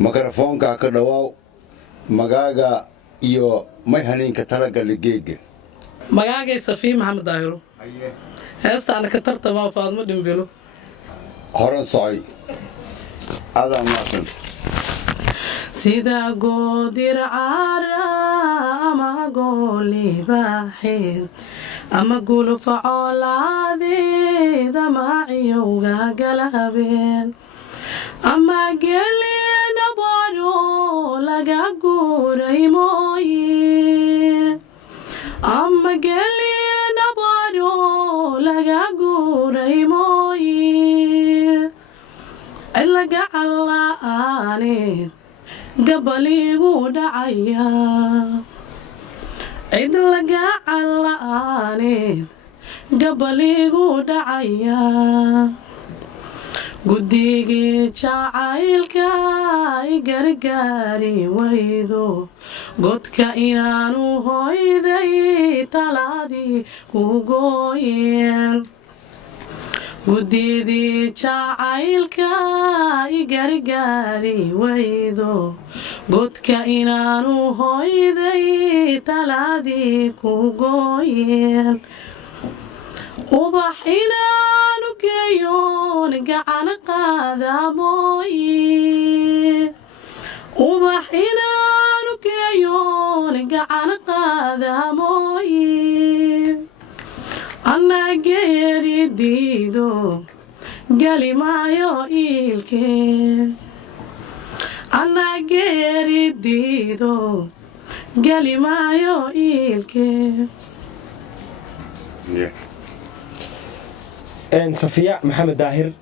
ميكروفونك كدواو مغاغا iyo may haninka talaga ligeega magaaga Safiya Maxamed Daahiro heestaan ka tartama Faadmo Dhimbilo horan socay adam maasan sida goodir caara ama gooli baaxid ama gulu facooladeed ama ciyowga galabeen ama gelina baro laga guuray mooye ama gelina baro laga guuray mooye ilaga calaanid gabaligu dhacaya cid laga calaanid gabaligu dhacaya guddigii jacaylka gargaari waydo godka inaanu hoyday talaadii ku gooyeen guddigii jacaylka gargaari waydo godka inaanu hoyday talaadii ku gooyeen ubax inaanu geeyoon gacan qaada mooye ubax inaanu geeyoon gacan qaada mooye anaa geeri diido gali maayo iilkee anaa geeri diido gali maayo iilkee Safiya Maxamed Daahir